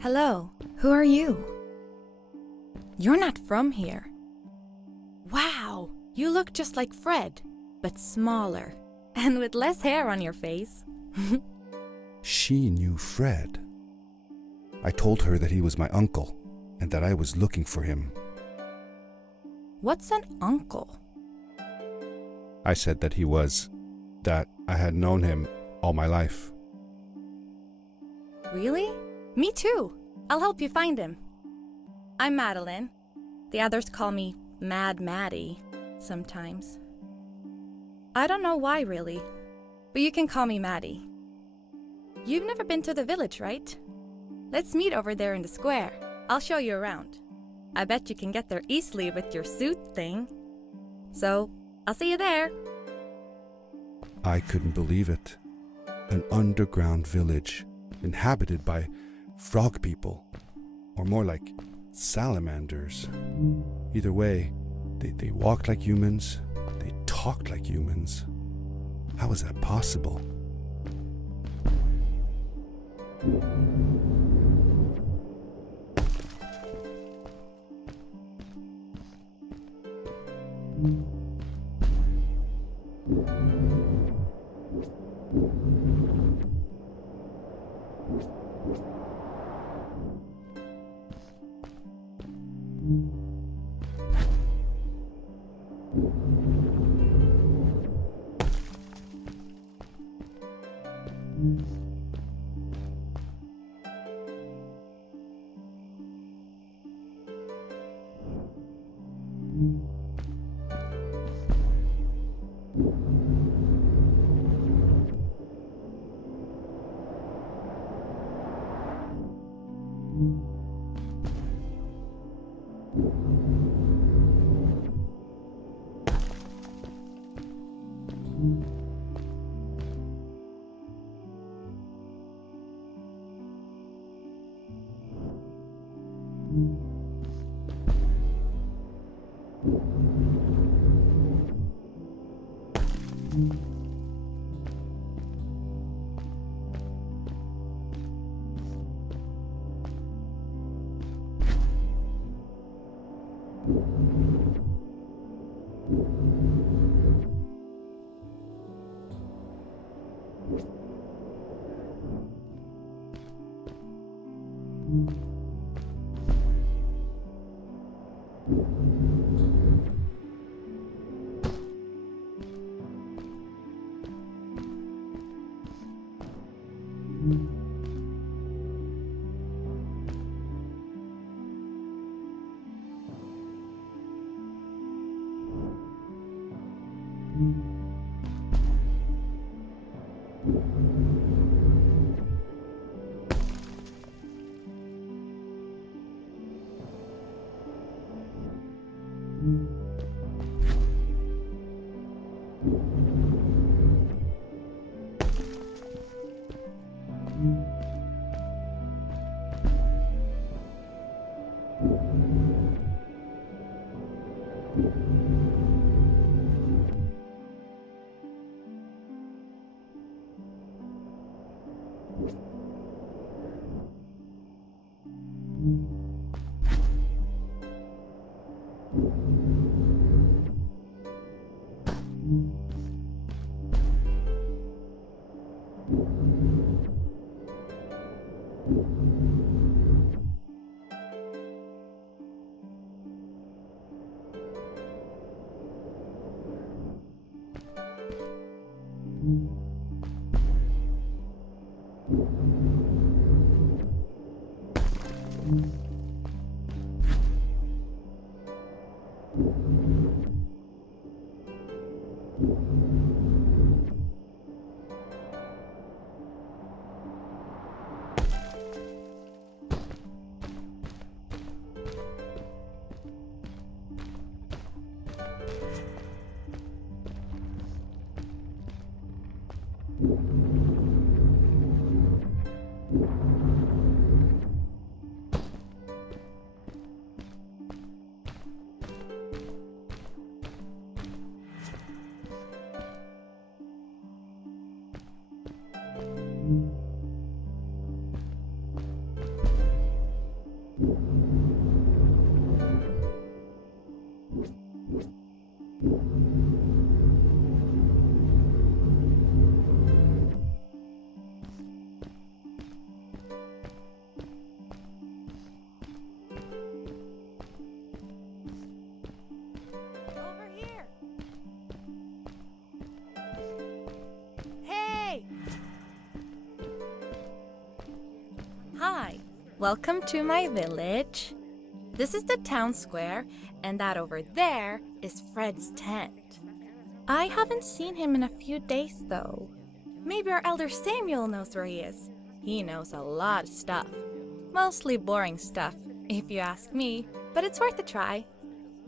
Hello, who are you? You're not from here. Wow, you look just like Fred, but smaller, and with less hair on your face. She knew Fred. I told her that he was my uncle, and that I was looking for him. What's an uncle? I said that that I had known him all my life. Really? Me too. I'll help you find him. I'm Madeline. The others call me Mad Maddy sometimes. I don't know why really, but you can call me Maddy. You've never been to the village, right? Let's meet over there in the square. I'll show you around. I bet you can get there easily with your suit thing. So, I'll see you there. I couldn't believe it. An underground village inhabited by frog people, or more like salamanders. Either way, they walked like humans, they talked like humans. How is that possible? Welcome to my village. This is the town square, and that over there is Fred's tent. I haven't seen him in a few days, though. Maybe our elder Samuel knows where he is. He knows a lot of stuff. Mostly boring stuff, if you ask me, but it's worth a try.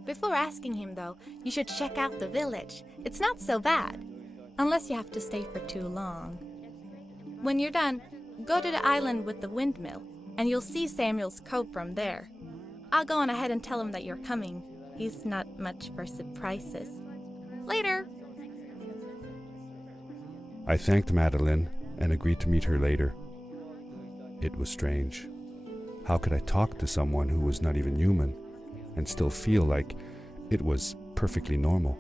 Before asking him, though, you should check out the village. It's not so bad, unless you have to stay for too long. When you're done, go to the island with the windmill, and you'll see Samuel's cove from there. I'll go on ahead and tell him that you're coming. He's not much for surprises. Later! I thanked Madeline and agreed to meet her later. It was strange. How could I talk to someone who was not even human and still feel like it was perfectly normal?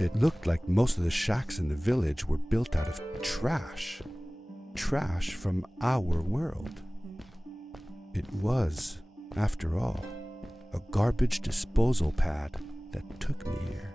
It looked like most of the shacks in the village were built out of trash. Trash from our world. It was, after all, a garbage disposal pad that took me here.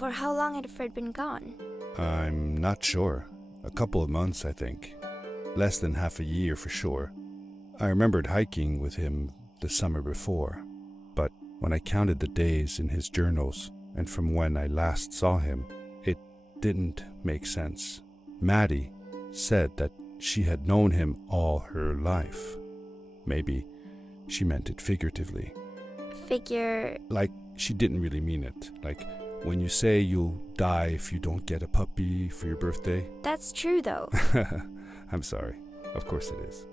For how long had Fred been gone? I'm not sure. A couple of months, I think. Less than half a year for sure. I remembered hiking with him the summer before, but when I counted the days in his journals and from when I last saw him, it didn't make sense. Maddy said that she had known him all her life. Maybe she meant it figuratively. Like she didn't really mean it. Like when you say you'll die if you don't get a puppy for your birthday. That's true, though. I'm sorry. Of course it is.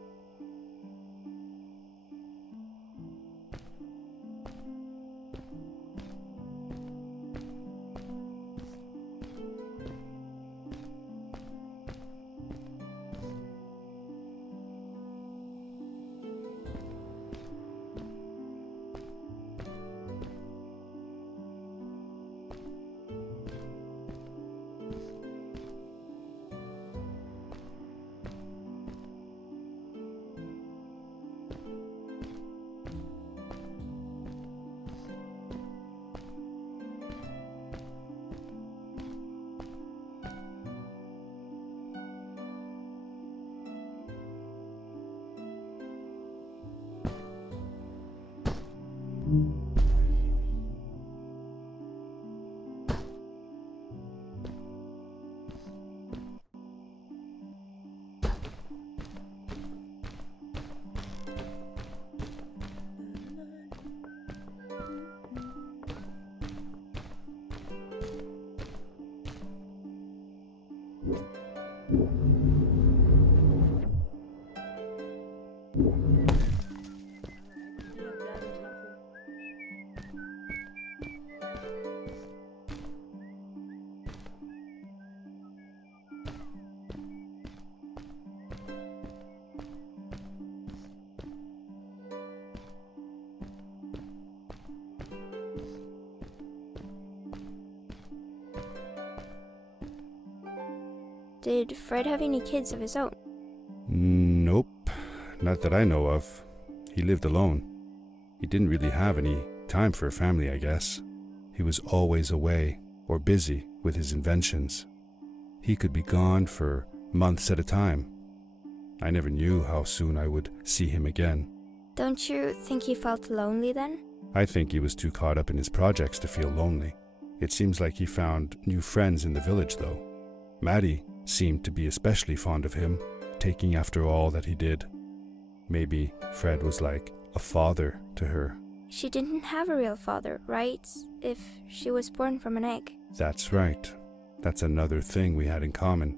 Did Fred have any kids of his own? Nope, not that I know of. He lived alone. He didn't really have any time for a family, I guess. He was always away or busy with his inventions. He could be gone for months at a time. I never knew how soon I would see him again. Don't you think he felt lonely then? I think he was too caught up in his projects to feel lonely. It seems like he found new friends in the village, though. Maddy seemed to be especially fond of him, taking after all that he did. Maybe Fred was like a father to her. She didn't have a real father, right? If she was born from an egg. That's right. That's another thing we had in common.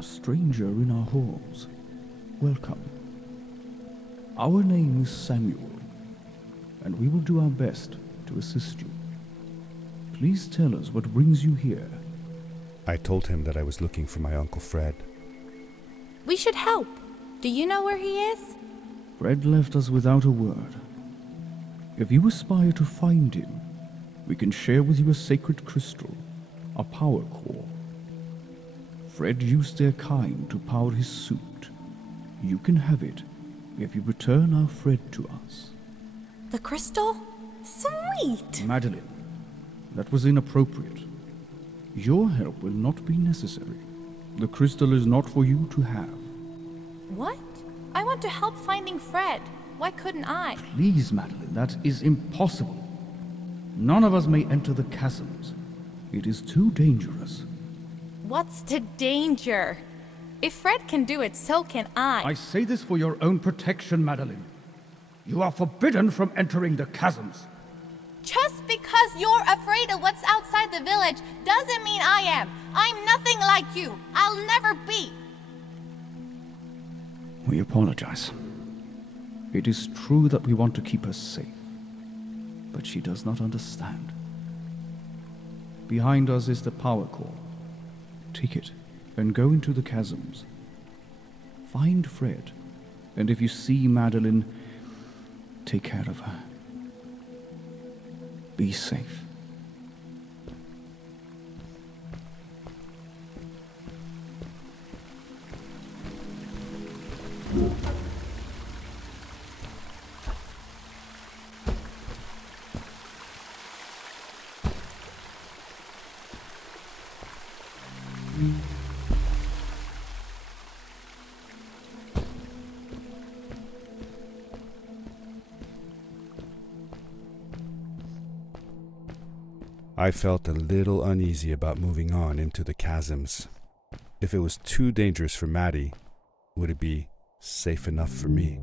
A stranger in our halls. Welcome. Our name is Samuel, and we will do our best to assist you. Please tell us what brings you here. I told him that I was looking for my Uncle Fred. We should help. Do you know where he is? Fred left us without a word. If you aspire to find him, we can share with you a sacred crystal, a power core. Fred used their kind to power his suit. You can have it if you return our Fred to us. The crystal? Sweet! Madeline, that was inappropriate. Your help will not be necessary. The crystal is not for you to have. What? I want to help finding Fred. Why couldn't I? Please, Madeline, that is impossible. None of us may enter the chasms. It is too dangerous. What's the danger? If Fred can do it, so can I. I say this for your own protection, Madeline. You are forbidden from entering the chasms. Just because you're afraid of what's outside the village doesn't mean I am. I'm nothing like you. I'll never be. We apologize. It is true that we want to keep her safe, but she does not understand. Behind us is the power core. Take it and go into the chasms. Find Fred, and if you see Madeline, take care of her. Be safe. I felt a little uneasy about moving on into the chasms. If it was too dangerous for Maddy, would it be safe enough for me?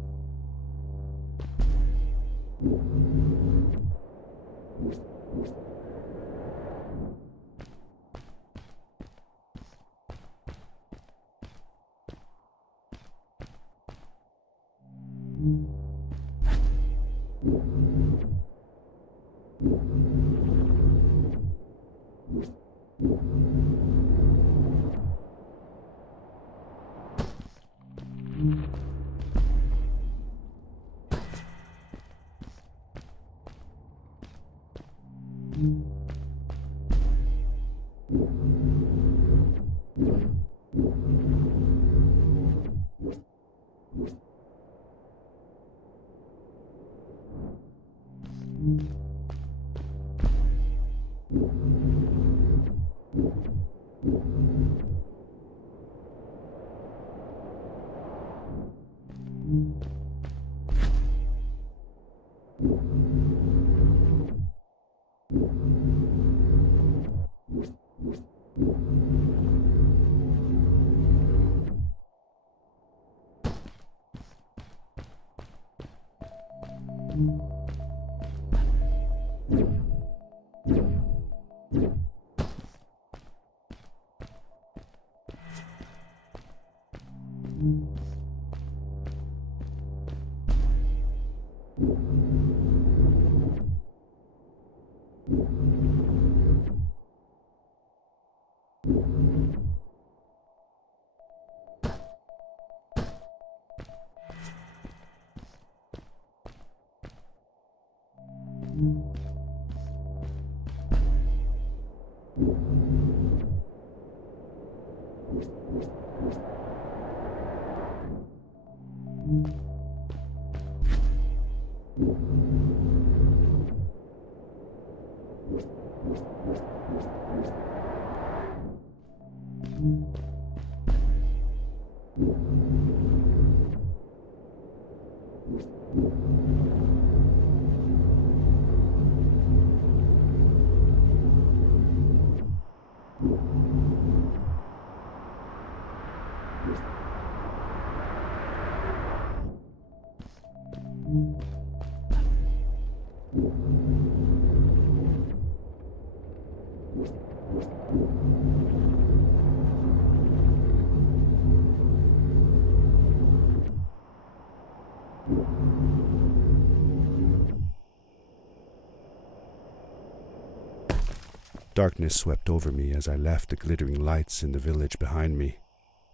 Darkness swept over me as I left the glittering lights in the village behind me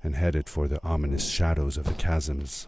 and headed for the ominous shadows of the chasms.